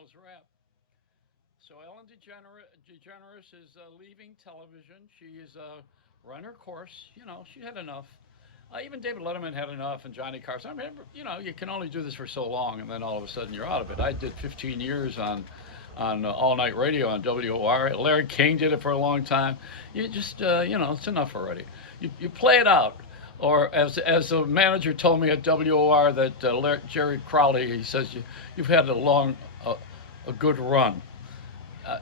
Sopranos rap. So Ellen DeGeneres is leaving television. She is run her course. You know, she had enough. Even David Letterman had enough, and Johnny Carson. I mean, you know, you can only do this for so long, and then all of a sudden you're out of it. I did 15 years on all night radio on WOR. Larry King did it for a long time. You just you know, it's enough already. You play it out. Or as the manager told me at WOR that Jerry Crowley, he says you've had a good run.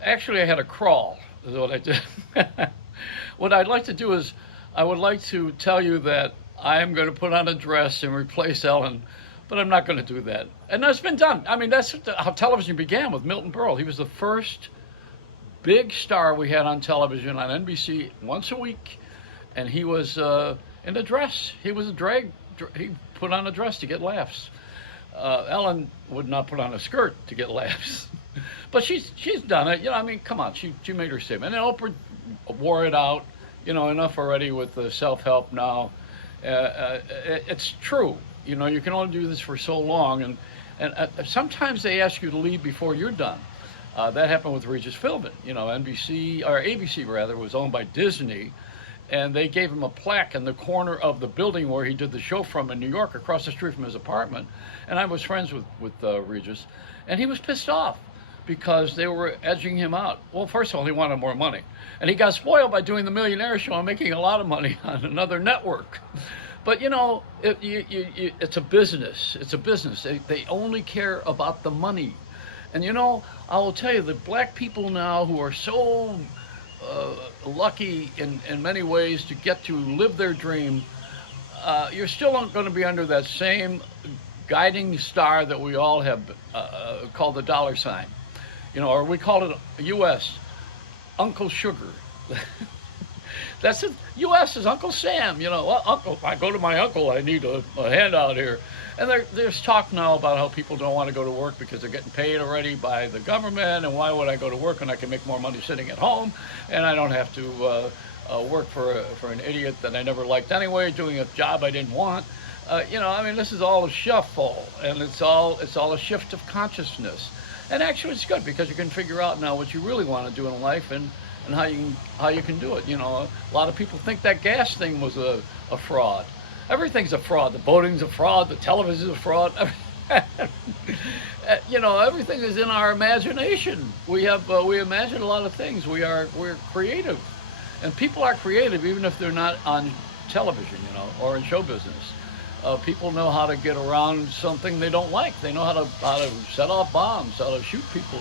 Actually, I had a crawl. Is what I did. What I'd like to do is, I would like to tell you that I am going to put on a dress and replace Ellen, but I'm not going to do that. And that's been done. I mean, that's how television began with Milton Berle. He was the first big star we had on television on NBC once a week, and he was in a dress. He was a drag. He put on a dress to get laughs. Ellen would not put on a skirt to get laughs. But she's done it. You know, I mean, come on, she made her statement. And Oprah wore it out. You know, enough already with the self-help now. It's true. You know, you can only do this for so long, and sometimes they ask you to leave before you're done. That happened with Regis Philbin. You know, NBC or ABC rather was owned by Disney, and they gave him a plaque in the corner of the building where he did the show from in New York, across the street from his apartment. And I was friends with Regis, and he was pissed off because they were edging him out. Well, first of all, he wanted more money. And he got spoiled by doing the Millionaire Show and making a lot of money on another network. But, you know, it's a business. It's a business. They only care about the money. And, you know, I will tell you, the black people now who are so lucky in many ways to get to live their dream, you're still not going to be under that same guiding star that we all have called the dollar sign. You know, or we call it U.S. Uncle Sugar. That's it. U.S. is Uncle Sam. You know, well, Uncle. If I go to my uncle, I need a handout here. And there's talk now about how people don't want to go to work because they're getting paid already by the government. And why would I go to work when I can make more money sitting at home, and I don't have to work for an idiot that I never liked anyway, doing a job I didn't want. You know, I mean, this is all a shuffle, and it's all a shift of consciousness. And actually, it's good because you can figure out now what you really want to do in life and how you can do it. You know, a lot of people think that gas thing was a fraud. Everything's a fraud. The voting's a fraud. The television's a fraud. You know, everything is in our imagination. We imagine a lot of things. We're creative, and people are creative even if they're not on television, you know, or in show business. People know how to get around something they don't like. They know how to set off bombs, how to shoot people.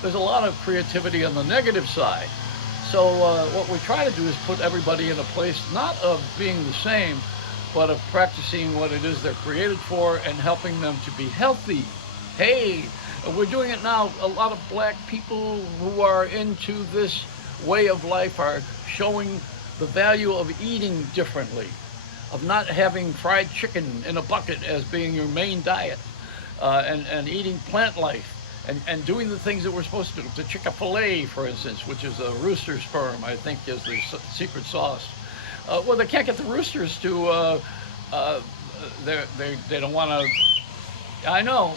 There's a lot of creativity on the negative side. So what we try to do is put everybody in a place not of being the same, but of practicing what it is they're created for and helping them to be healthy. Hey, we're doing it now. A lot of black people who are into this way of life are showing the value of eating differently, of not having fried chicken in a bucket as being your main diet, and eating plant life, and doing the things that we're supposed to do. The Chick-fil-A, for instance, which is a rooster sperm, I think is the secret sauce. Well, they can't get the roosters to, they don't want to, I know,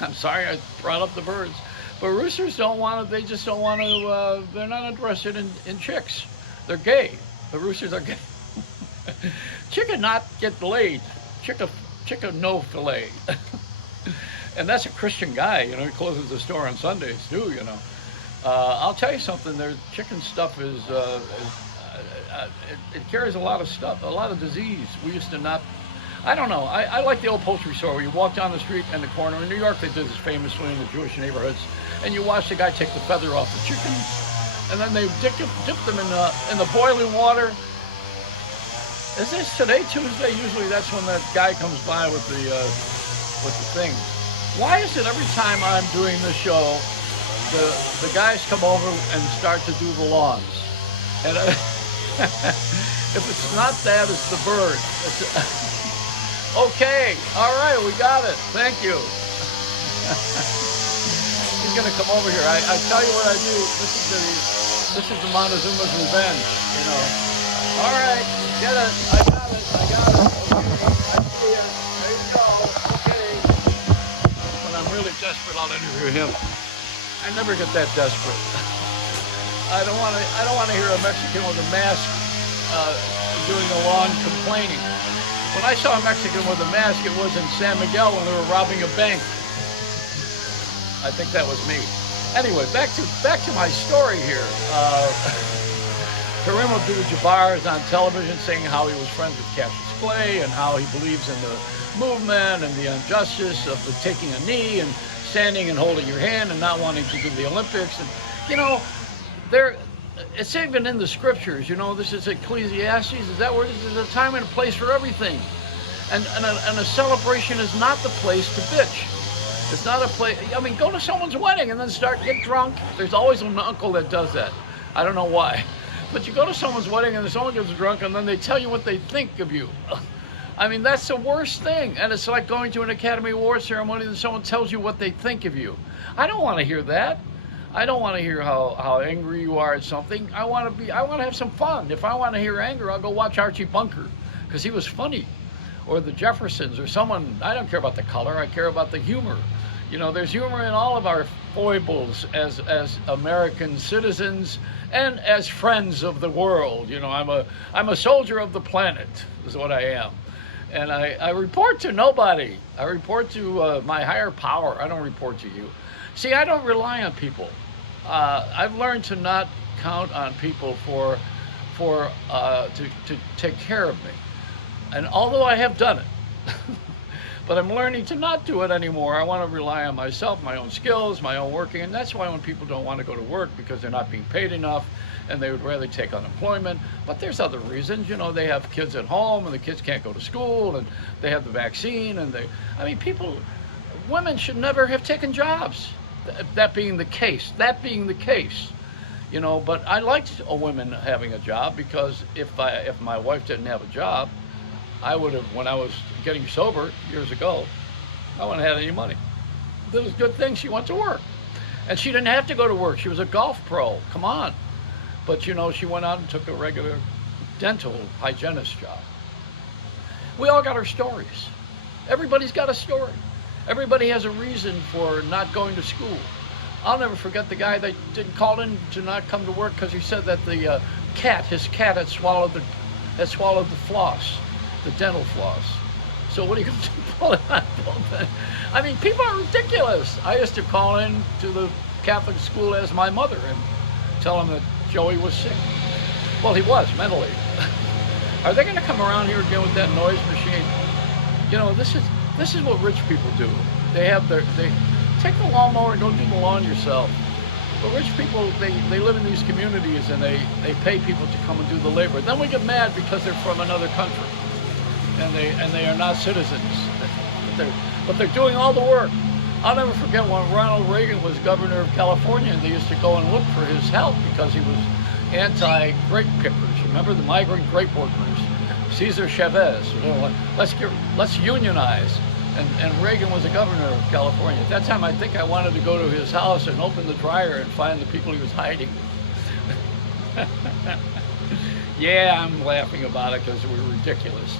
I'm sorry I brought up the birds, but roosters don't want to, they just don't want to, they're not interested in chicks. They're gay. The roosters are gay. Chicken not get laid. Chicken no fillet. And that's a Christian guy, you know, he closes the store on Sundays too, you know. I'll tell you something, their chicken stuff is it carries a lot of stuff, a lot of disease. We used to not, I don't know, I like the old poultry store where you walk down the street and the corner. In New York, they did this famously in the Jewish neighborhoods, and you watch the guy take the feather off the chicken, and then they dip them in the boiling water. Is this today, Tuesday? Usually that's when that guy comes by with the thing. Why is it every time I'm doing the show, the guys come over and start to do the lawns? And if it's not that, it's the bird. Okay, all right, we got it. Thank you. He's gonna come over here. I tell you what I do. This is the Montezuma's revenge. You know. All right, get it. I got it. Okay, I see it. There you go. Okay. When I'm really desperate, I'll interview him. I never get that desperate. I don't want to. I don't want to hear a Mexican with a mask doing the lawn complaining. When I saw a Mexican with a mask, it was in San Miguel when they were robbing a bank. I think that was me. Anyway, back to my story here. Kareem Abdul-Jabbar is on television saying how he was friends with Cassius Clay and how he believes in the movement and the injustice of the taking a knee and standing and holding your hand and not wanting to do the Olympics. And you know, it's even in the scriptures. You know, this is Ecclesiastes. Is that where this is a time and a place for everything? And a celebration is not the place to bitch. It's not a place. I mean, go to someone's wedding and then get drunk. There's always an uncle that does that. I don't know why. But you go to someone's wedding and someone gets drunk and then they tell you what they think of you. I mean, that's the worst thing. And it's like going to an Academy Award ceremony and someone tells you what they think of you. I don't want to hear that. I don't want to hear how angry you are at something. I want to have some fun. If I want to hear anger, I'll go watch Archie Bunker because he was funny. Or the Jeffersons or someone. I don't care about the color. I care about the humor. You know, there's humor in all of our foibles as American citizens and as friends of the world. You know, I'm a soldier of the planet is what I am. And I report to nobody. I report to my higher power. I don't report to you. See, I don't rely on people. I've learned to not count on people to take care of me. And although I have done it, but I'm learning to not do it anymore. I want to rely on myself, my own skills, my own working. And that's why when people don't want to go to work because they're not being paid enough and they would rather take unemployment. But there's other reasons. You know, they have kids at home and the kids can't go to school and they have the vaccine and women should never have taken jobs. That being the case, you know, but I liked a woman having a job because if my wife didn't have a job, I would have, when I was getting sober years ago, I wouldn't have had any money. It was a good thing she went to work. And she didn't have to go to work. She was a golf pro. Come on. But, you know, she went out and took a regular dental hygienist job. We all got our stories. Everybody's got a story. Everybody has a reason for not going to school. I'll never forget the guy that didn't call in to not come to work because he said that his cat had swallowed the floss. The dental floss. So what are you going to do? I mean, people are ridiculous. I used to call in to the Catholic school as my mother and tell them that Joey was sick. Well, he was mentally. Are they going to come around here again with that noise machine? You know, this is what rich people do. They take the lawnmower and go do the lawn yourself. But rich people, they live in these communities and they pay people to come and do the labor. Then we get mad because they're from another country. And they are not citizens, but they're doing all the work. I'll never forget when Ronald Reagan was governor of California, and they used to go and look for his help because he was anti-grape pickers. Remember the migrant grape workers? Cesar Chavez. You know, let's unionize. And Reagan was the governor of California. At that time, I think I wanted to go to his house and open the dryer and find the people he was hiding. Yeah, I'm laughing about it because we're ridiculous.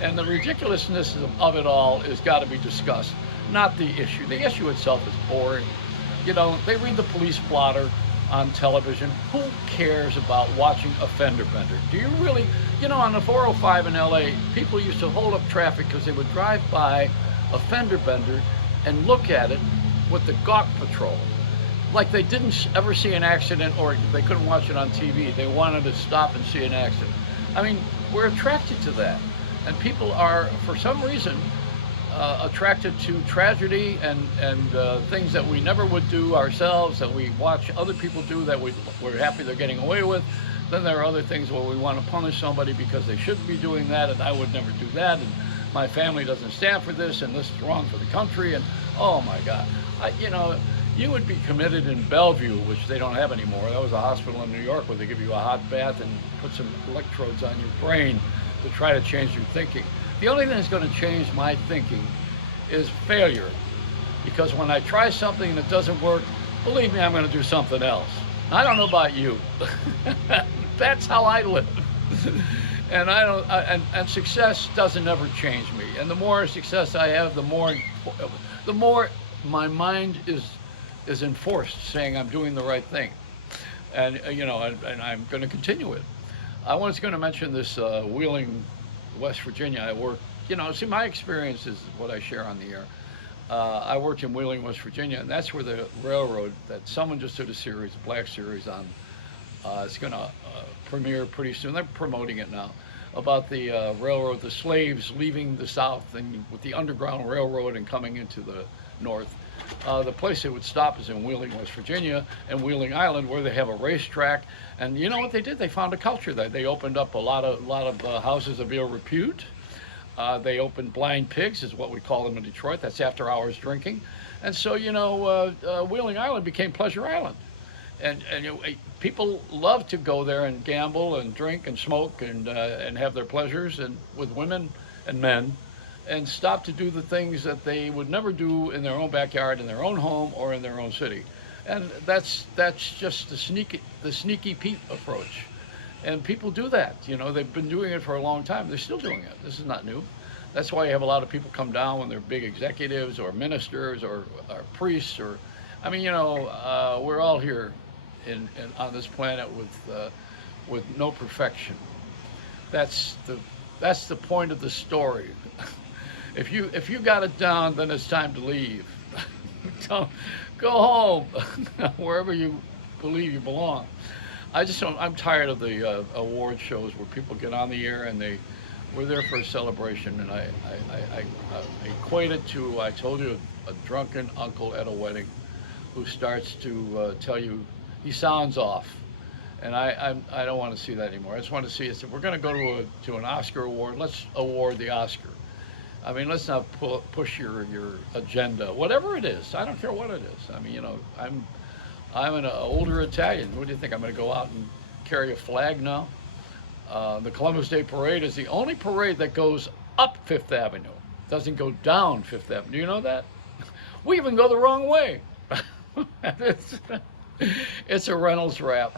And the ridiculousness of it all has got to be discussed, not the issue. The issue itself is boring. You know, they read the police blotter on television. Who cares about watching a fender bender? Do you really? You know, on the 405 in LA, people used to hold up traffic because they would drive by a fender bender and look at it with the Gawk Patrol. Like they didn't ever see an accident or they couldn't watch it on TV. They wanted to stop and see an accident. I mean, we're attracted to that. And people are, for some reason, attracted to tragedy and things that we never would do ourselves, that we watch other people do that we're happy they're getting away with. Then there are other things where we want to punish somebody because they shouldn't be doing that, and I would never do that, and my family doesn't stand for this, and this is wrong for the country, and oh my God. You know, you would be committed in Bellevue, which they don't have anymore. That was a hospital in New York where they give you a hot bath and put some electrodes on your brain to try to change your thinking. The only thing that's going to change my thinking is failure. Because when I try something and it doesn't work, believe me, I'm going to do something else. I don't know about you. That's how I live. And and success doesn't ever change me. And the more success I have, the more my mind is enforced saying I'm doing the right thing, and and I'm going to continue it. I was going to mention this Wheeling, West Virginia. I work, see, my experience is what I share on the air. I worked in Wheeling, West Virginia, and that's where the railroad that someone just did a series, a black series on. It's going to premiere pretty soon. They're promoting it now about the railroad, the slaves leaving the South and with the Underground Railroad and coming into the North. The place they would stop is in Wheeling, West Virginia, and Wheeling Island, where they have a racetrack. And you know what they did? They found a culture there. They opened up a lot of houses of ill repute. They opened Blind Pigs, is what we call them in Detroit. That's after hours drinking. And so, Wheeling Island became Pleasure Island. And people love to go there and gamble and drink and smoke and have their pleasures and with women and men, and stop to do the things that they would never do in their own backyard, in their own home, or in their own city. And that's just the sneaky Pete approach. And people do that. They've been doing it for a long time. They're still doing it. This is not new. That's why you have a lot of people come down when they're big executives or ministers or priests or, we're all here on this planet with no perfection. That's the point of the story. If you got it down, then it's time to leave. Don't go home, wherever you believe you belong. I'm tired of the award shows where people get on the air and we're there for a celebration, and I equate it to, I told you, a drunken uncle at a wedding who starts to tell you he sounds off, and I don't want to see that anymore. I just want to see it. If we're going to go to an Oscar award, let's award the Oscar. I mean, let's not push your agenda, whatever it is. I don't care what it is. I mean, I'm an older Italian. What do you think? I'm going to go out and carry a flag now? The Columbus Day Parade is the only parade that goes up Fifth Avenue. Doesn't go down Fifth Avenue. Do you know that? We even go the wrong way. It's a Reynolds Wrap.